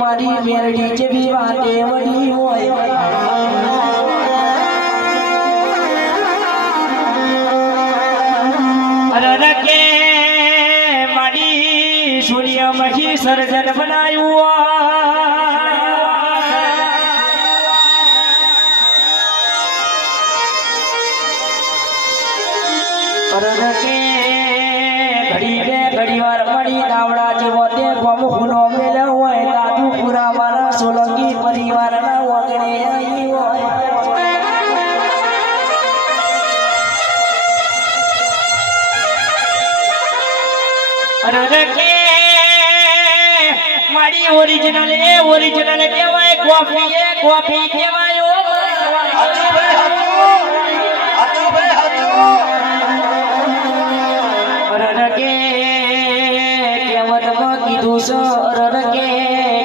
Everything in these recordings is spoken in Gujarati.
મારી મેરડી જેવી વાતે વળી. સર્જન બનાવ્યું કે ઘડી મળી દાવડા જેવો તે ગમ ખૂનો મેલ્યો હોય. દાદુ પુરા મારા સોલંકી પરિવારના વગણે મારી ઓરિજિનલ એ ઓરિજિનલ કેવાય કોફી એ કોફી કેવાય ઓ હાચું ભાઈ. હાચું હાચું. ભાઈ હાચું. અરર કે કીધું છે અરર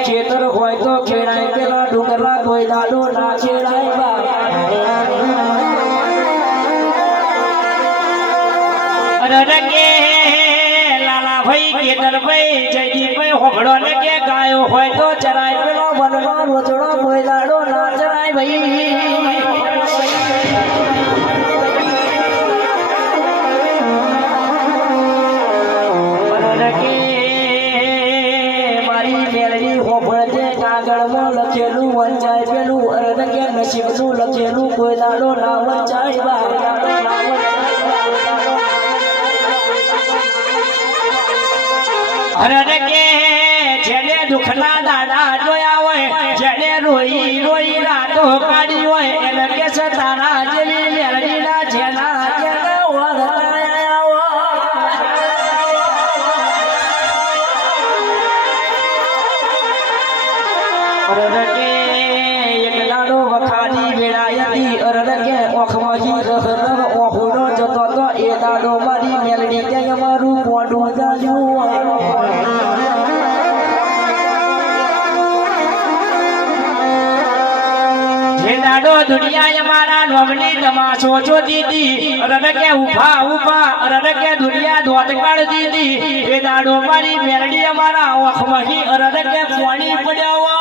ખેતર હોય તો ખેડાય પેલા કોઈ દાડો ના ખેડાય બા લાલા ભાઈ લાલાભાઈ કેતરભાઈ જયદીપભાઈ હોભળો ને કે ગાયો હોય તો ચરાય પેલો વનમાં રોજડો કોઈ દાડો ના ચરાય ભાઈ લખેલું વંચાય પેલું કે નસીબનું લખેલું કોઈ દાડો ના વંચાય બા કે જેને દુખના દાડા જોયા હોય, જેને રોઈ રોઈ રાતો કાઢી હોય, એને કે તારા જેવી મેલડીના દાડો દુનિયાએ મારા નોમની તમાશો જો દીધી. રડકે ઊભા ઊભા રડકે દુનિયા કાઢ દીધી. એ દાડો મારી મેરડી અમારા ઓખમહી રડકે પાણી પડ્યા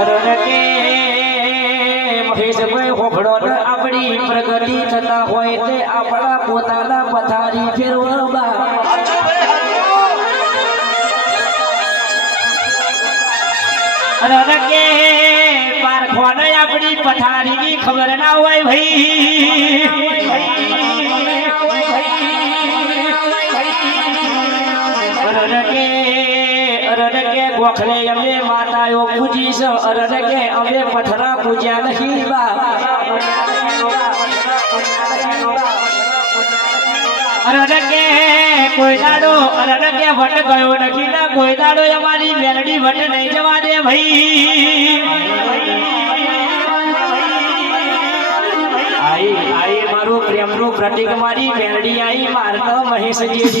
અરર કે મહેશભાઈ હોભળો આપણી પ્રગતિ થતા હોય તે આપણા પોતાના પથારી ફેરવવા અરર કે પારખોને આપણી પથારીની ખબર ના હોય ભાઈ. ગોખલે અમે માતાઓ પૂજી છે અરર કે અમે પથરા પૂજ્યા નહીં બા. અરર કે કોઈ દાડો અરર વટ ગયો નથી ને કોઈ અમારી મેલડી વટ નહીં જવા દે ભાઈ. આઈ પ્રતીક મારી મેલડી આઈ, મારતો મહેશજી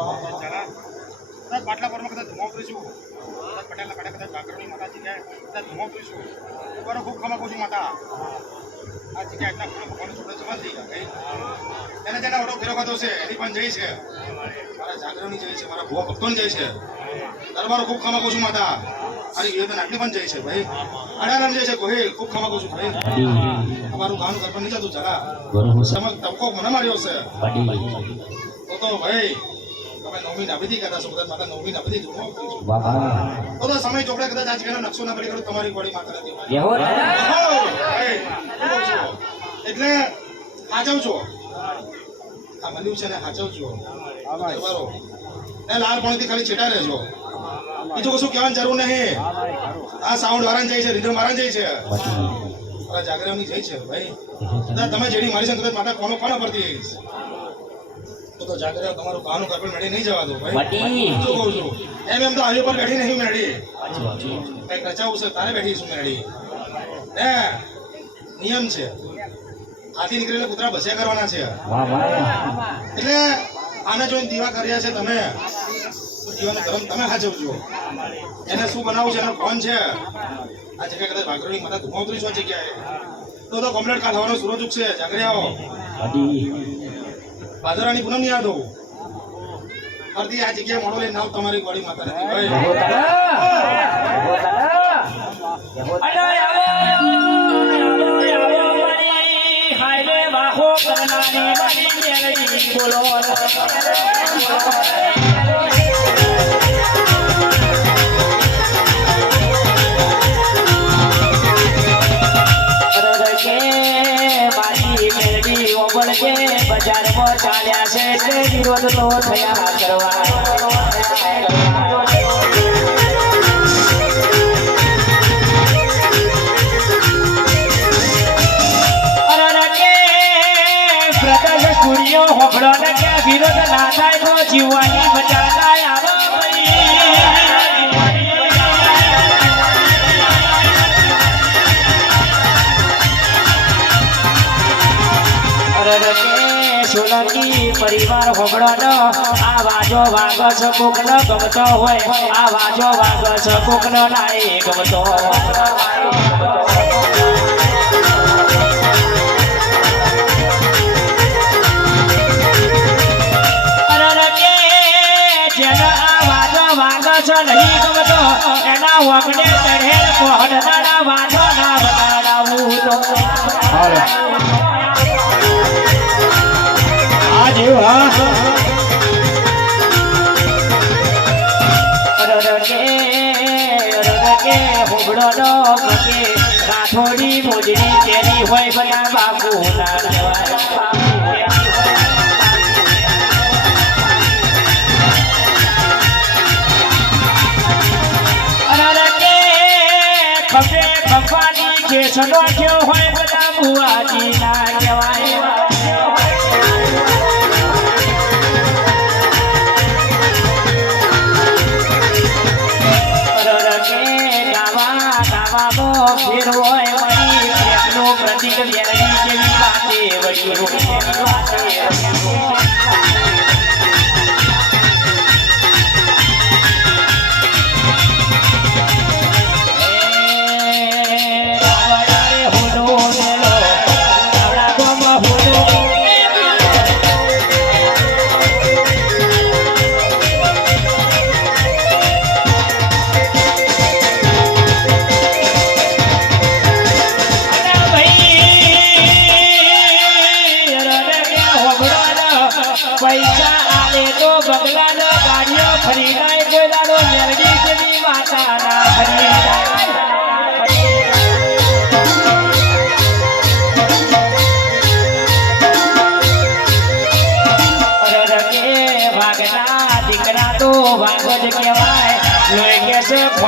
કદાચ બાટલા પરમાં કદાચ ધુમો ફરીશું પટેલના કાંઠે કદાચ ભાગરવણી માતા જગ્યાએ કદાચ ધુમો ફરીશું ઉપર ખૂબ ખમા છું માતા. આ જગ્યા એટલા ફૂલો ભગવાનનો છોડે સમાજ થઈ ગયા. ભાઈ એને જેને ઓટો ફેરો ખાતો છે એની પણ જઈ છે. મારા જાગરણી જઈ છે મારા ભુવા ભક્તોને જઈ છે. દરબારો ખૂબ ખમા છું માતા. મારી વેદન આટલી પણ જઈ છે ભાઈ. અડારામ જઈ છે ગોહિલ ખૂબ ખમા છું ભાઈ. અમારું ગામનું ઘર પણ નહીં જતું જરા તમે તબકો મને માર્યો છે. તો તો ભાઈ તમે નવમી નાભીથી કહેતા છો કદાચ માતા નવમી નાભીથી ધુમાવ કરીશું તો તો સમય ચોપડે કદાચ આજ કેનો નકશો ના કરું તમારી ગોળી માતા નથી? એટલે હાચવજો. આ મળ્યું છે ને હાચવજો. દરબારો ને લાલ પાણીથી ખાલી છેટા રહેજો. બીજું કશું કહેવાની જરૂર નહીં. આ સાઉન્ડ વાળા જાય છે રીધમ વાળા જાય છે. જાગરણની જઈ છે ભાઈ. કદાચ તમે જેડી મારી છે કદાચ માતા કોનો કોનો પરથી તો તો તમારું કાનું કરપણ મેળી નહીં જવા દો ભાઈ. શું કહું છું. એમ એમ તો હાઈવે પર બેઠી નહીં મેળી કંઈક રચાવું છે તારે બેઠી છું મેળી હે? નિયમ છે. હાથી નીકળેલા કૂતરા બસ્યા કરવાના છે. એટલે આને જોઈને દીવા કર્યા છે તમે. તો દીવાનો ધર્મ તમે હાજવજો. એને શું બનાવવું છે એનો કોણ છે? આ જગ્યાએ કદાચ ભાગરોની માતા ધુમાવતરી છો જગ્યાએ. તો તો કમ્પ્લેટ કાલ હવાનો સૂરજ ઉગશે. જાગરે આવો. ભાદરાની પૂનમ યાદ હોવું. ફરતી આ જગ્યા મોડો લઈને આવ, તમારી ગોળી માતા નથી. બોલો અરે કે મારી મેલડી ઓગળજે બજારમાં ચાલ્યા છે તે વિરોધ તો થયા કરવા સ્ટુડિયો હોભળો વિરોધ ના થાય તો જીવવાની મજા આવે. પરિવાર હોભળો ન. આ વાજો વાગો છે કોક ન ગમતો હોય. આ વાજો વાગો છે કોક ન નાય ગમતો નહીં ગમતો, એના વગડે ચઢેલ કોહડના વાજો ના બતાડાવું તો. આજે હા કે રડકે હોબળો નો કકે કાઠોડી મોજડી કેરી હોય બધા બાપુ ના ખભે ખફાની કેસનો થયો હોય બધા બુઆજી ના કહેવાય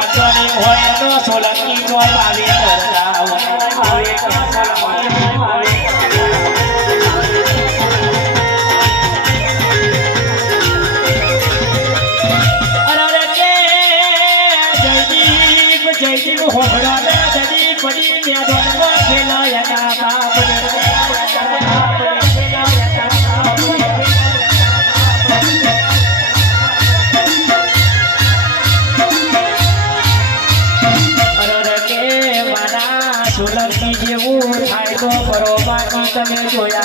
ફોટોની હોય તો સોલંકી જો આવી બરોબર તમે જોયા કરો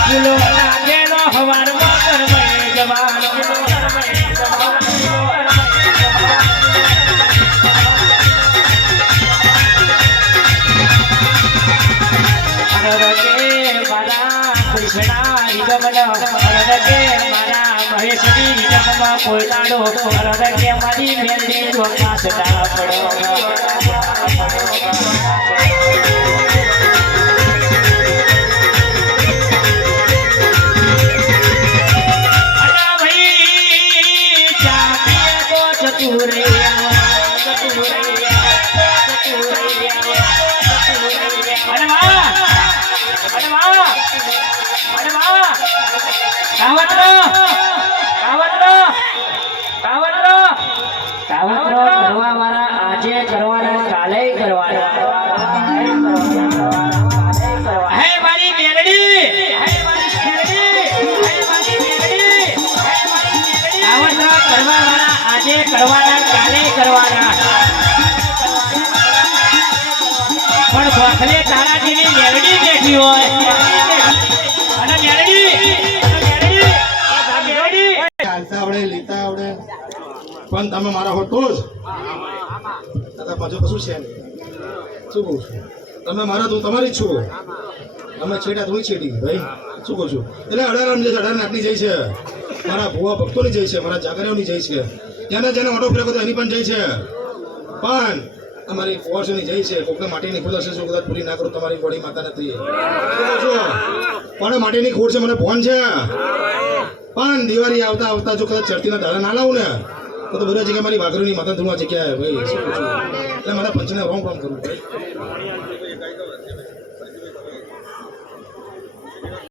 ફૂલો લાગેલો અરરકે મારા મહેશની રીગમમાં પોતાડો મારી મેલડી પડો. આજે કરવાના કાલે કરવાના. આજે કરવાના કાલે કરવાના. પણ ગોખલે તારાજીની મેલડી બેઠી હોય. તમે મારા હો તો જ. દાદા, પાછું કશું છે નહીં. શું કહું છું? તમે મારા તું તમારી જ છો. તમે છેડા તું છેડી, ભાઈ. શું કહું છું? એટલે અઢાર આમ જે અઢાર નાખની જાય છે. મારા ભુવા ભક્તોની જાય છે, મારા જાગરણની જાય છે. જેને જેને ઓટો બ્રેક હતો એની પણ જાય છે. પણ તમારી ફોર્સની જાય છે, કોકને માટીની ખોલ હશે શું કદાચ પૂરી ના કરું, તમારી બોડી માતા નથી પણ માટીની ખોડ છે, મને ફોન છે. પણ દિવાળી આવતા આવતા જો કદાચ ચડતીના દાડા ના લાવું ને તો બધા જગ્યાએ મારી વાઘરોની માતા ધૂળવા જગ્યાએ ભાઈ એટલે મારા પંચને રોંગ રોંગ કરવું